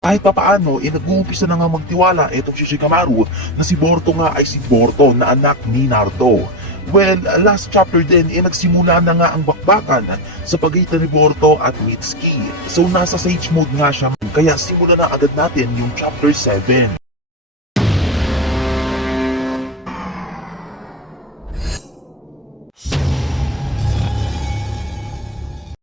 Kahit papaano, nag-uumpisa na nga magtiwala itong si Shikamaru na si Boruto nga ay si Boruto na anak ni Naruto. Well, last chapter din, nagsimula na nga ang bakbakan sa pagitan ni Boruto at Mitsuki. So nasa sage mode nga siya, kaya simulan na agad natin yung chapter 7.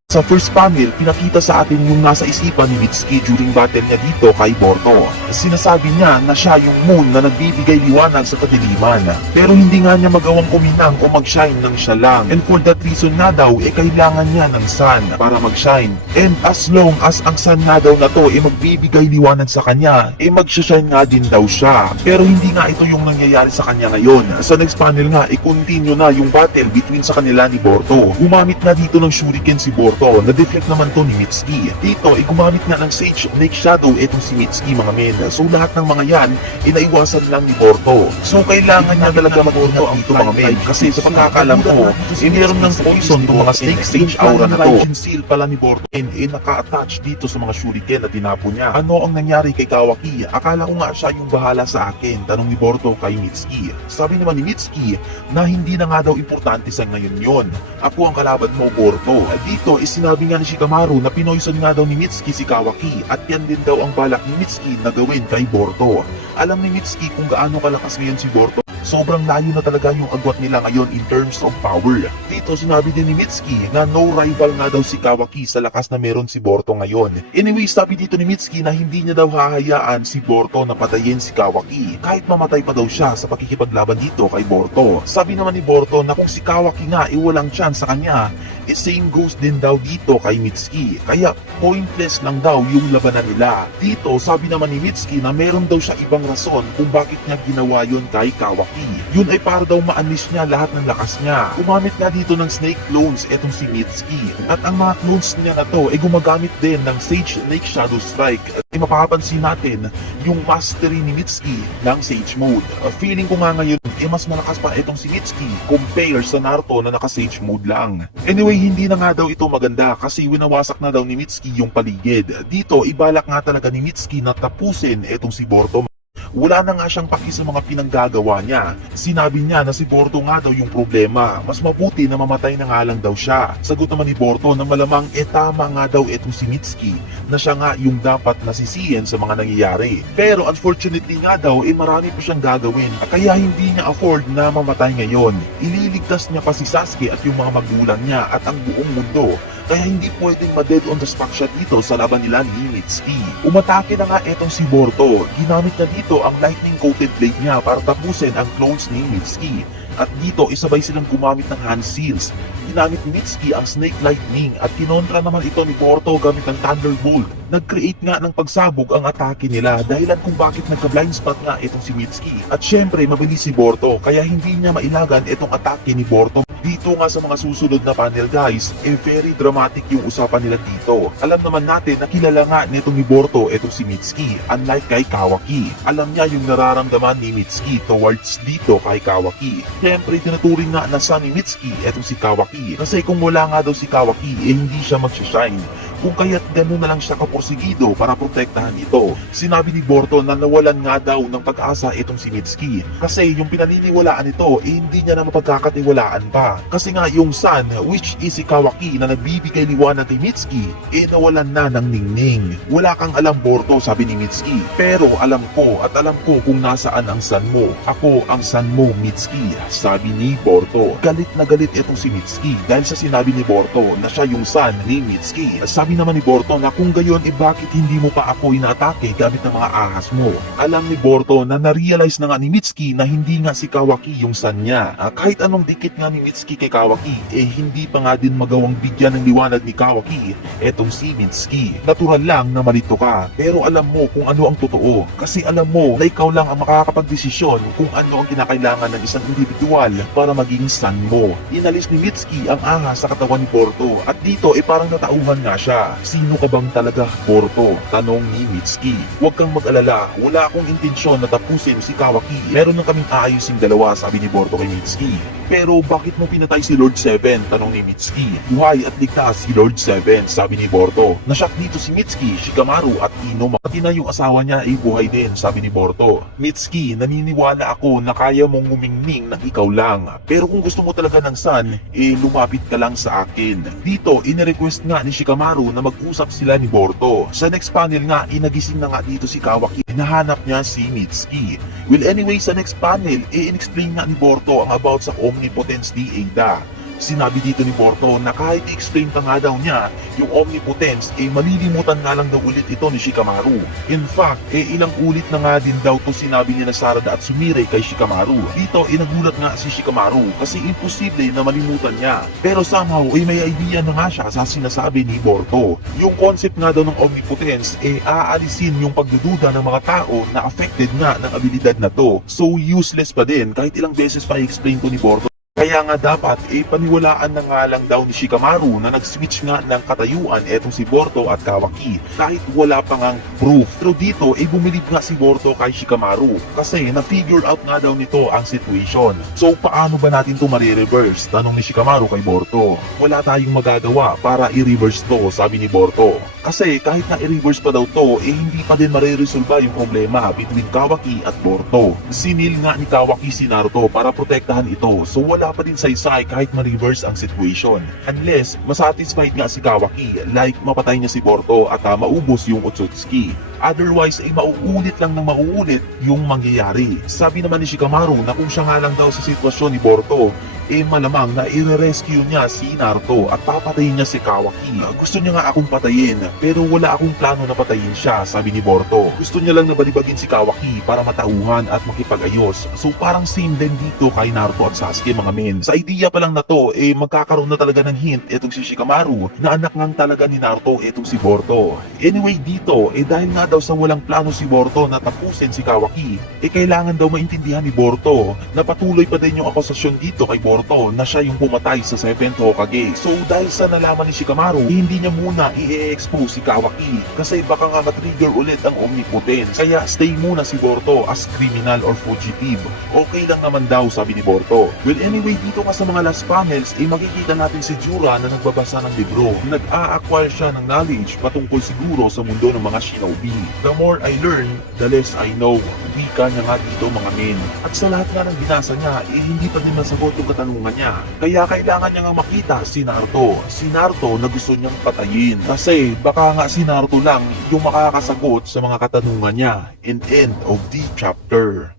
Sa first panel, pinakita sa atin yung nasa isipan ni Mitsuki during battle niya dito kay Boruto. Sinasabi niya na siya yung moon na nagbibigay liwanag sa kadiliman. Pero hindi nga niya magawang kuminang o mag-shine ng siya lang. And for that reason na daw, kailangan niya ng sun para mag-shine. And as long as ang sun na daw na to magbibigay liwanag sa kanya, mag-shine nga din daw siya. Pero hindi nga ito yung nangyayari sa kanya ngayon. Sa next panel nga, continue na yung battle between sa kanila ni Boruto. Gumamit na dito ng shuriken si Boruto. Na-deflect naman to ni Mitsuki. Dito, gumamit na ng Sage Lake Shadow itong si Mitsuki mga men. So lahat ng mga yan, inaiwasan lang ni Boruto. So kailangan niya talaga mag-ingat dito mga men. Kasi sa pagkakalam ko, meron ng poison itong mga Snake Sage aura na to. Seal pala ni Boruto and naka-attach dito sa mga shuriken na tinapo niya. Ano ang nangyari kay Kawaki? Akala ko nga siya yung bahala sa akin. Tanong ni Boruto kay Mitsuki. Sabi naman ni Mitsuki na hindi na nga daw importante sa ngayon yon. Ako ang kalaban mo, Boruto. Dito sinabi nga ni Shikamaru na pinoison nga daw ni Mitsuki si Kawaki at yan din daw ang balak ni Mitsuki na gawin kay Boruto. Alam ni Mitsuki kung gaano kalakas ngayon si Boruto. Sobrang layo na talaga yung agwat nila ngayon in terms of power. Dito sinabi din ni Mitsuki na no rival nga daw si Kawaki sa lakas na meron si Boruto ngayon. Anyway, sabi dito ni Mitsuki na hindi niya daw hahayaan si Boruto na patayin si Kawaki kahit mamatay pa daw siya sa pakikipaglaban dito kay Boruto. Sabi naman ni Boruto na kung si Kawaki nga walang chance sa kanya, same goes din daw dito kay Mitsuki. Kaya pointless lang daw yung labanan nila. Dito sabi naman ni Mitsuki na meron daw siya ibang rason kung bakit niya ginawa yon kay Kawaki. Yun ay para daw ma-unleash niya lahat ng lakas niya. Gumamit nga dito ng snake clones etong si Mitsuki. At ang mga clones niya na to gumagamit din ng Sage Lake Shadow Strike. At mapapansin natin yung mastery ni Mitsuki ng Sage Mode. Feeling ko nga ngayon mas malakas pa itong si Mitsuki compare sa Naruto na naka-Sage Mode lang. Anyway, hindi na nga daw ito maganda kasi winawasak na daw ni Mitsuki yung paligid. Dito, ibalak nga talaga ni Mitsuki na tapusin itong si Boruto. Wala na nga siyang paki sa mga pinanggagawa niya. Sinabi niya na si Boruto nga daw yung problema. Mas mabuti na mamatay na nga lang daw siya. Sagot naman ni Boruto na malamang tama nga daw itong si Mitsuki na siya nga yung dapat nasisiyan sa mga nangyayari. Pero unfortunately nga daw marami pa siyang gagawin. Kaya hindi niya afford na mamatay ngayon. Ililigtas niya pa si Sasuke at yung mga magulang niya at ang buong mundo. Kaya hindi pwedeng ma-dead on the spot siya dito sa laban nila ni Mitsuki. Umatake na nga etong si Boruto. Ginamit na dito ang lightning coated blade niya para tapusin ang clones ni Mitsuki. At dito isabay silang gumamit ng hand seals. Ginamit ni Mitsuki ang snake lightning at kinontra naman ito ni Boruto gamit ng thunderbolt. Nag-create nga ng pagsabog ang atake nila dahilan kung bakit nagka-blind spot nga itong si Mitsuki. At syempre mabilis si Boruto kaya hindi niya mailagan itong atake ni Boruto. Dito nga sa mga susunod na panel guys, very dramatic yung usapan nila dito. Alam naman natin na kilala nga nitong ni Boruto itong si Mitsuki, unlike kay Kawaki. Alam niya yung nararamdaman ni Mitsuki towards dito kay Kawaki. Siyempre tinuturing nga na son ni Mitsuki itong si Kawaki. Kasi kung wala nga daw si Kawaki, hindi siya mag-shine. Kung kaya't gano'n na lang siya kaporsigido para protektahan ito. Sinabi ni Boruto na nawalan nga daw ng pag-asa itong si Mitsuki. Kasi yung pinaniniwalaan nito, hindi niya na mapagkakatiwalaan pa. Kasi nga yung son, which is si Kawaki na nagbibigay liwanag kay Mitsuki, nawalan na ng ningning. Wala kang alam Boruto, sabi ni Mitsuki. Pero alam ko at alam ko kung nasaan ang son mo. Ako ang son mo, Mitsuki, sabi ni Boruto. Galit na galit itong si Mitsuki dahil sa sinabi ni Boruto na siya yung son ni Mitsuki. Sabi naman ni Boruto na kung gayon bakit hindi mo pa ako inaatake gamit ng mga ahas mo. Alam ni Boruto na na-realize na nga ni Mitsuki na hindi nga si Kawaki yung son niya. Kahit anong dikit nga ni Mitsuki kay Kawaki hindi pa nga din magawang bigyan ng liwanag ni Kawaki etong si Mitsuki. Natural lang na malito ka pero alam mo kung ano ang totoo kasi alam mo na ikaw lang ang makakapagdesisyon kung ano ang kinakailangan ng isang individual para maging son mo. Inalis ni Mitsuki ang ahas sa katawan ni Boruto at dito parang natauhan nga siya. Sino ka bang talaga, Boruto? Tanong ni Mitsuki. Huwag kang mag-alala, wala akong intensyon na tapusin si Kawaki. Meron na kaming aayusing dalawa, sabi ni Boruto kay Mitsuki. Pero bakit mo pinatay si Lord 7? Tanong ni Mitsuki. Buhay at ligtas si Lord 7, sabi ni Borto. Nashock dito si Mitsuki, Shikamaru at Ino. Pati na yung asawa niya ay buhay din, sabi ni Borto. Mitsuki, naniniwala ako na kaya mong ngumingning na ikaw lang. Pero kung gusto mo talaga ng sun, lumapit ka lang sa akin. Dito, inirequest nga ni Shikamaru na mag-usap sila ni Borto. Sa next panel nga, inagising na nga dito si Kawaki. Hinahanap niya si Mitsuki. Well anyway, sa next panel, in-explain nga ni Borto ang about sa Omnipotence ni Ada. Sinabi dito ni Borto na kahit i-explain pa nga daw niya yung Omnipotence, malilimutan nga lang daw ulit ito ni Shikamaru. In fact, ilang ulit na nga din daw to sinabi niya na Sarada at Sumire kay Shikamaru. Dito, nagulat nga si Shikamaru kasi imposible na malimutan niya. Pero somehow, may idea na nga siya sa sinasabi ni Borto. Yung concept nga daw ng Omnipotence, aalisin yung pagdududa ng mga tao na affected nga ng abilidad na to. So, useless pa din kahit ilang beses pa i-explain to ni Borto. Kaya nga dapat, paniwalaan na nga lang daw ni Shikamaru na nag-switch nga ng katayuan etong si Borto at Kawaki kahit wala pa ngang proof. Pero dito, bumilib nga si Borto kay Shikamaru kasi na-figure out nga daw nito ang situation. So paano ba natin to marireverse? Tanong ni Shikamaru kay Borto. Wala tayong magagawa para i-reverse to, sabi ni Borto. Kasi kahit na i-reverse pa daw to, hindi pa din mariresolba yung problema between Kawaki at Borto. Sinil nga ni Kawaki si Naruto para protektahan ito, so wala pa din saysay kahit ma-reverse ang situation. Unless, masatisfied nga si Kawaki, like mapatay niya si Borto at maubos yung Otsutsuki. Otherwise, mauulit lang ng mauulit yung mangyayari. Sabi naman ni Shikamaru na kung siya nga lang daw sa sitwasyon ni Borto, malamang na i-rescue niya si Naruto at papatayin niya si Kawaki. Gusto niya nga akong patayin, pero wala akong plano na patayin siya, sabi ni Borto. Gusto niya lang na balibagin si Kawaki para matauhan at makipag-ayos. So parang same din dito kay Naruto at Sasuke mga men. Sa idea pa lang na to, magkakaroon na talaga ng hint itong si Shikamaru na anak ngang talaga ni Naruto itong si Borto. Anyway dito, dahil nga daw sa walang plano si Borto na tapusin si Kawaki, kailangan daw maintindihan ni Borto na patuloy pa din yung akusasyon dito kay Borto na siya yung pumatay sa 7th Hokage. So dahil sa nalaman ni Shikamaru, hindi niya muna i-expose si Kawaki kasi baka nga matrigger ulit ang Omnipotence. Kaya stay muna si Borto as criminal or fugitive. Okay lang naman daw, sabi ni Borto. Well anyway, dito nga sa mga last panels, makikita natin si Jura na nagbabasa ng libro. Nag-a-acquire siya ng knowledge patungkol siguro sa mundo ng mga shinobi. The more I learn, the less I know. Wika niya nga dito mga men. At sa lahat nga ng binasa niya, hindi pa din masagot yung katanungan niya. Kaya kailangan niya nga makita si Naruto. Si Naruto na gusto niyang patayin. Kasi baka nga si Naruto lang yung makakasagot sa mga katanungan niya. And end of the chapter.